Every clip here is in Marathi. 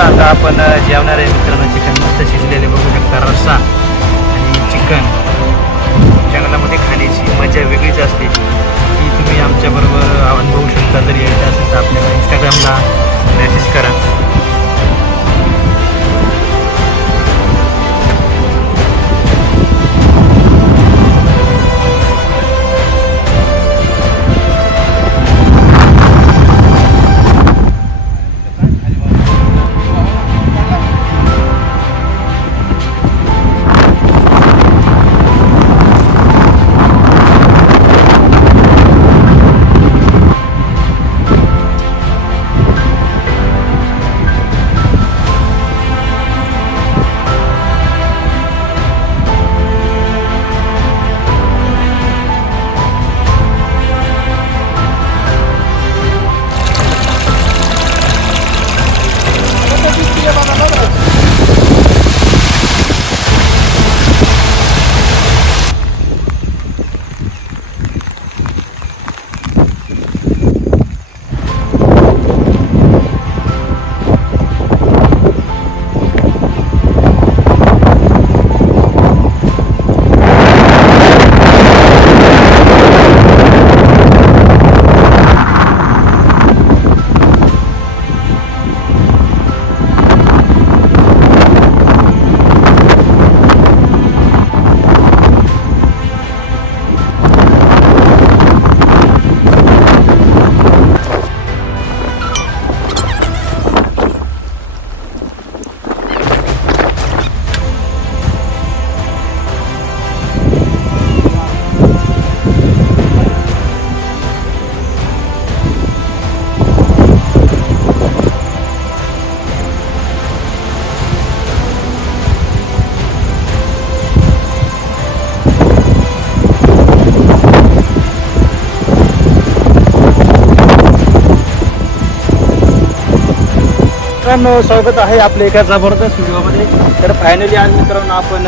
वाजता आता आपण जेवणार आहे मित्रांनो. चिकन मस्त शिजलेले बघू शकता. रस्सा आणि चिकन जंगलामध्ये खाण्याची मजा वेगळीच असते. ती तुम्ही आमच्याबरोबर अनुभवू शकता. जर यायचं असेल तर आपल्याला इंस्टाग्रामला मेसेज करा. मित्रांनो, स्वागत आहे आपल्या एका जबरदस्त व्हिडिओमध्ये. तर फायनली आज मित्रांनो आपण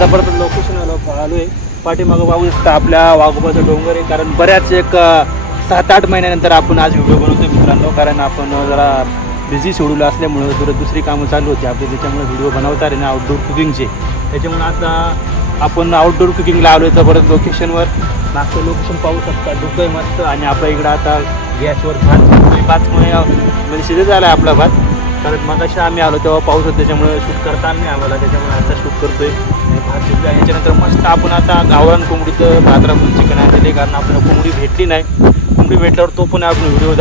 जबरदस्त लोकेशन आलो आहे. पाठीमागं पाहू शकता आपल्या वाघोबाचा डोंगर आहे. कारण बऱ्याच एक 7-8 महिन्यानंतर आपण आज व्हिडिओ बनवतो मित्रांनो. कारण आपण जरा बिझी शेड्यूल असल्यामुळं जरा दुसरी कामं चालू होती आपली, त्याच्यामुळे व्हिडिओ बनवता आले ना आउटडोर कुकिंगचे. त्याच्यामुळे आता आपण आउटडोर कुकिंगला आलो आहे जबरदस्त लोकेशनवर. मागचं लोकेशन पाहू शकता. डोकं आहे मस्त. आणि आपल्या इकडं आता गॅसवर भात शिजतोय. भातमुळे म्हणजे शिजत झाला आहे आपला भात. कारण मग अशा आम्ही आलो तेव्हा पाऊस होता, त्याच्यामुळे शूट करता आलं नाही आम्हाला. त्याच्यामुळे आता शूट करतोय. आणि भात शिजला. याच्यानंतर मस्त आपण आता गावरान कोंबडीचं भात राखून चिकन आणलेले. कारण आपल्याला कोंबडी भेटली नाही. कोंबडी भेटल्यावर तो पण आपण व्हिडिओमध्ये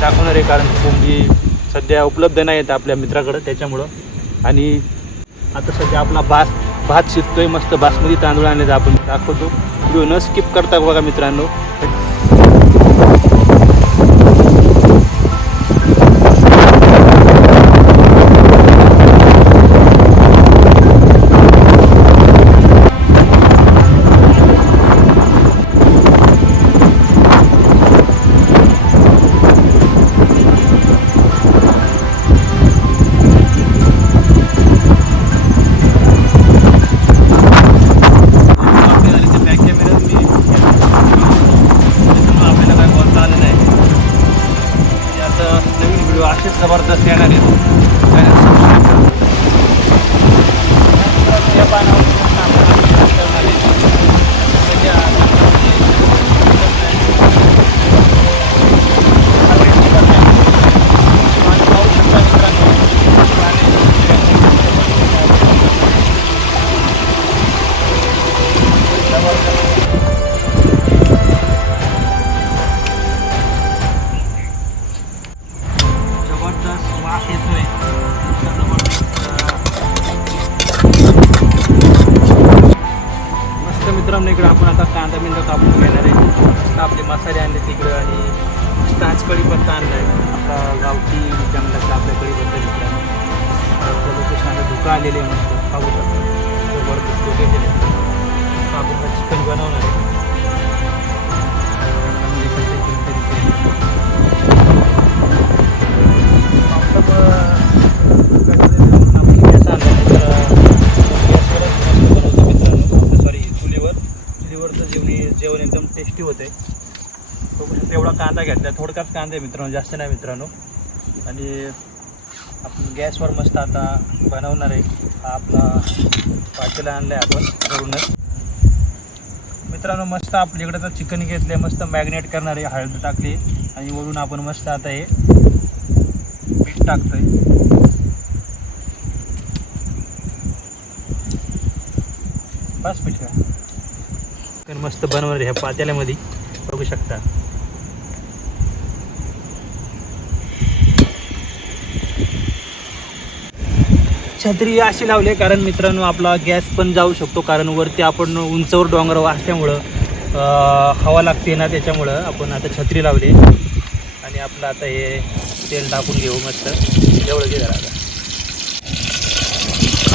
दाखवणार आहे. कारण कोंबडी सध्या उपलब्ध नाही आहेत आपल्या मित्राकडं, त्याच्यामुळं. आणि आता सध्या आपला भात शिजतोय. मस्त बासमती तांदूळ आणले आपण दाखवतो. व्हिडिओ न स्किप करता बघा मित्रांनो. जबरदस्त येणार आहे. मित्रांनो इकडे आपण आता कांदा बिंदा कापून घेणार आहे. मस्त आपले मसाले आणले तिकडं. आणि मस्त आज कढीपत्ता आणला आहे आपला गावठी जंगलातला आपल्या कढीपत्ता. मित्रांनो लोकेशन आता धुका आलेले आहे. मस्त पाहू शकतो. जबरदस्त लोकेशन आहे. आपण चिकन बनवणार आहे. जेवण एकदम टेस्टी होते. बघू शकता एवढा कांदा घेतला. थोडकाच कांदा आहे मित्रांनो, जास्त नाही मित्रांनो. आणि आपण गॅसवर मस्त आता बनवणार आहे. हा आपला पातेला आणला आहे आपण घरूनच. मित्रांनो मस्त आपल्याकडे तर चिकन घेतले, मस्त मॅग्नेट करणार आहे, हळद टाकली आणि वरून आपण मस्त आता हे मीठ टाकतोय. बस मीठ का चिकन मस्त बनवणार ह्या पातेल्यामध्ये बघू शकता. छत्री अशी लावली कारण मित्रांनो आपला गॅस पण जाऊ शकतो, कारण वरती आपण उंचावर डोंगर असल्यामुळं हवा लागते ना, त्याच्यामुळं आपण आता छत्री लावली. आणि आपलं आता हे तेल टाकून घेऊ मस्त. एवढं घे जरा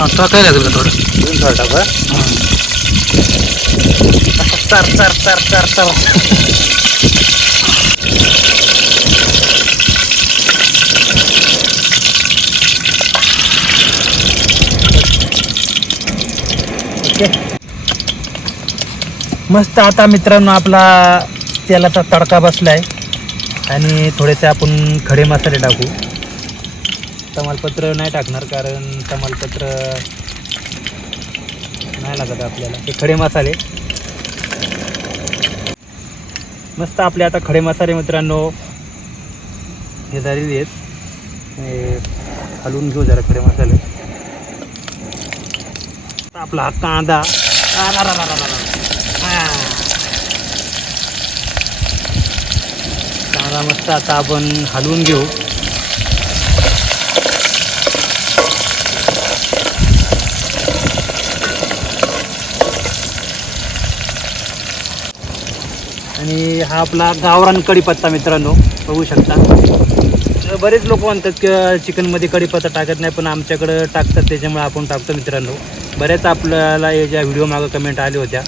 आता काय लागेल थोडं थोडं टाकू. तर तर तर तर तर मस्त. आता मित्रांनो आपला तेलाचा तडका बसलाय आणि थोडेसे आपण खडे मसाले टाकू. तमालपत्र नाही टाकणार कारण तमालपत्र नाही लागत आपल्याला. हे खडे मसाले मस्त आपले आता खडे मसाले मित्रांनो हे झालेले आहेत. हे हलवून घेऊ जरा खडे मसाले. आपला हा कांदा कांदा मस्त आता आपण हलवून घेऊ. आणि हा आपला गावरान कढीपत्ता मित्रांनो बघू शकता. बरेच लोक म्हणतात की चिकनमध्ये कढीपत्ता टाकत नाही, पण आमच्याकडं टाकतात त्याच्यामुळे आपण टाकतो मित्रांनो. बऱ्याच आपल्याला हे ज्या व्हिडिओ मागं कमेंट आल्या होत्या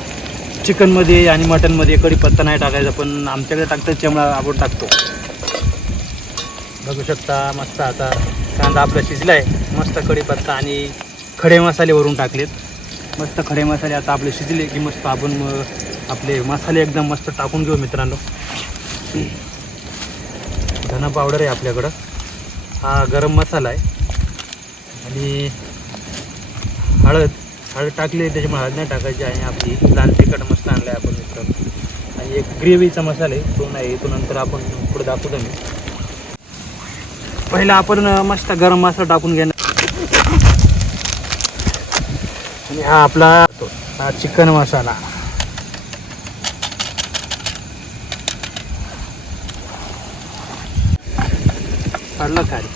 चिकनमध्ये आणि मटनमध्ये कढीपत्ता नाही टाकायचा, पण आमच्याकडे टाकतात त्यामुळे आपण टाकतो. बघू शकता मस्त आता कांदा आपला शिजला आहे. मस्त कढीपत्ता आणि खडे मसाले वरून टाकलेत. मस्त खडे मसाले आता आपले शिजले की मस्त आपण आपले मसाले एकदम मस्त टाकून घेऊ मित्रांनो. धना पावडर आहे आपल्याकडं, हा गरम मसाला आहे आणि हळद टाकली त्याच्यामुळे हळद नाही टाकायची. आणि आपली लाल तिखट मस्त आणलं आहे आपण मित्रांनो. आणि एक ग्रेव्हीचा मसाला आहे तो नाही, तो नंतर आपण पुढे दाखवतो मी. पहिला आपण मस्त गरम मसाला टाकून घेणार. आणि हा आपला हा चिकन मसाला काढलं खाली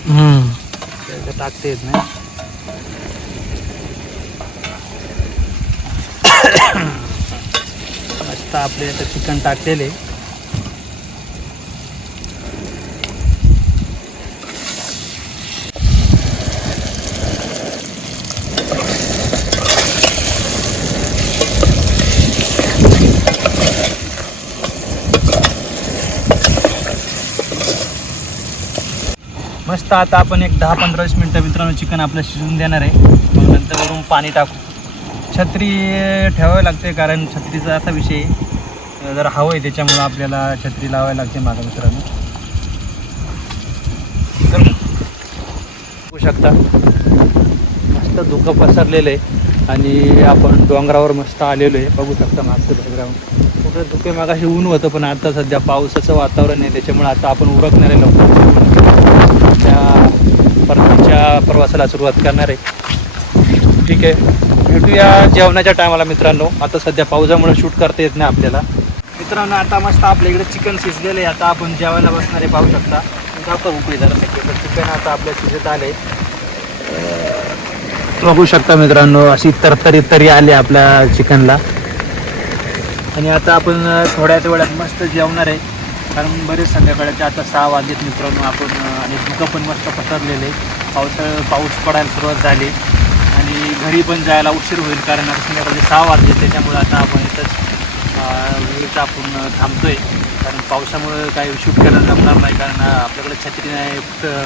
टाकता येत नाही. आता आपले आता चिकन टाकलेले. मस्त आता आपण एक 10-15 मिनटं मित्रांनो चिकन आपलं शिजवून देणार आहे. मग नंतर वरून पाणी टाकू. छत्री ठेवावी लागते कारण छत्रीचा असा विषय जर हवं आहे त्याच्यामुळं आपल्याला छत्री लावावी लागते माझ्या मित्रांनो. बघू शकता मस्त धुकं पसरलेलं आहे आणि आपण डोंगरावर मस्त आलेलो आहे. बघू शकता मागचं बॅकग्राऊंड. कुठं धुके मागाशी ऊन होतं, पण आता सध्या पावसाचं वातावरण आहे त्याच्यामुळे आता आपण उरकणार आहे लवकर. त्या परतीच्या प्रवासाला सुरुवात करणार आहे. ठीक आहे, भेटूया जेवणाच्या टायमाला मित्रांनो. आता सध्या पावसामुळे शूट करता येत नाही आपल्याला. मित्रांनो आता मस्त आपल्या इकडे चिकन शिजलेलं आहे. आता आपण जेवायला बसणारे पाहू शकता. जातो उकळी जरा तर चिकन आता आपल्या शिजत आले. बघू शकता मित्रांनो अशी तरतरी तरी आली आपल्या चिकनला. आणि आता आपण थोड्याच वेळात मस्त जेवणार आहे कारण बरेच संध्याकाळचे आता 6 वाजलेत मित्रांनो. आपण आणि धुकं पण मस्त पसरलेले. पाऊस पडायला सुरुवात झाली आणि घरी पण जायला उशीर होईल कारण आता संध्याकाळचे 6 वाजले. त्याच्यामुळे आता आपण इथंच वेळेचं आपण थांबतोय कारण पावसामुळे काही शूट करायला जमणार नाही कारण आपल्याकडे छत्री नाही,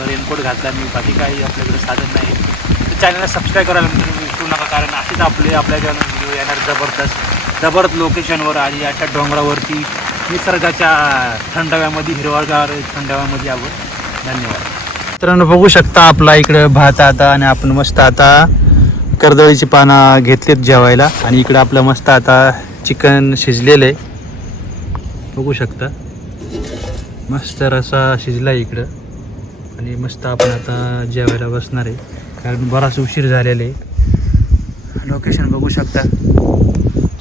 रेनकोट घातला मी, बाकी काही आपल्याकडे साधन नाही. तर चॅनलला सबस्क्राईब करायला विसरू नका कारण असेच आपल्या व्हिडिओ येणार जबरदस्त लोकेशनवर आणि अशा डोंगरावरती निसर्गाच्या थंडाव्यामध्ये, हिरवागार थंडाव्यामध्ये यावं. धन्यवाद. मित्रांनो बघू शकता आपला इकडे भात आता आणि आपण मस्त आता कर्दळीची पानं घेतलीत जेवायला आणि इकडे आपलं मस्त आता चिकन शिजलेलं आहे बघू शकता. मस्त रसा शिजला इकडं आणि मस्त आपण आता जेवायला बसणार आहे कारण बराच उशीर झालेला आहे. लोकेशन बघू शकता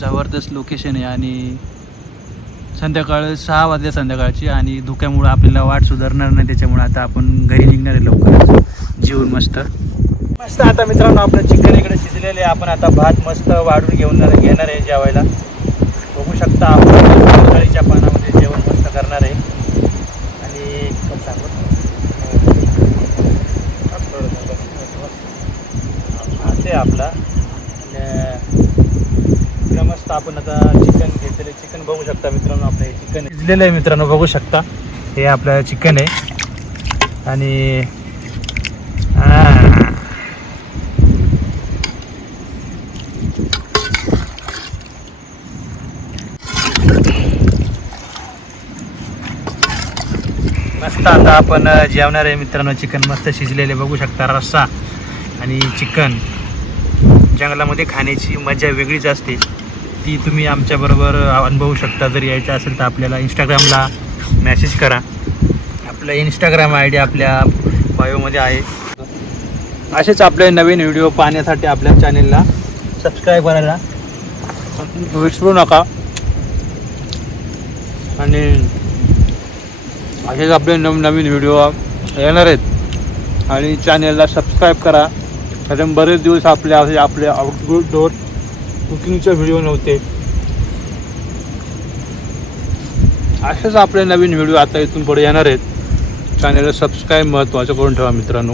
जबरदस्त लोकेशन आहे आणि संध्याकाळ 6 वाजल्या संध्याकाळची आणि धुक्यामुळं आपल्याला वाट सुधारणार नाही त्याच्यामुळे आता आपण घरी निघणार आहे लवकरच जेवून मस्त आता मित्रांनो आपलं चिकन इकडे शिजलेलं आहे. आपण आता भात मस्त वाढून घेणार आहे जेवायला. बघू शकता आपण कर्दळीच्या पानामध्ये जेवण मस्त करणार आहे आणि ते आपला मस्त आपण आता चिकन घेतलेलं चिकन बघू शकता मित्रांनो. आपलं हे चिकन शिजलेलं आहे मित्रांनो बघू शकता. हे आपलं चिकन आहे आणि मस्त आता आपण जेवणार आहे मित्रांनो. चिकन मस्त शिजलेले बघू शकता. रस्सा आणि चिकन जंगलामध्ये खाण्याची मजा वेगळीच असते. ती तुम्ही आमच्याबरोबर अनुभवू शकता. जर यायचं असेल तर आपल्याला इंस्टाग्रामला मेसेज करा. आपलं इंस्टाग्राम ID आपल्या बायोमध्ये आहे. असेच आपले नवीन व्हिडिओ पाहण्यासाठी आपल्या चॅनेलला सबस्क्राईब करायला विसरू नका आणि असेच आपले नवीन व्हिडिओ येणार आहेत आणि चॅनेलला सबस्क्राईब करा कारण बरेच दिवस आपले आउटडोर कुकिंगचे व्हिडिओ नव्हते. असेच आपले नवीन व्हिडिओ आता इथून पुढे येणार आहेत. चॅनेलला सबस्क्राईब महत्त्वाचं करून ठेवा मित्रांनो.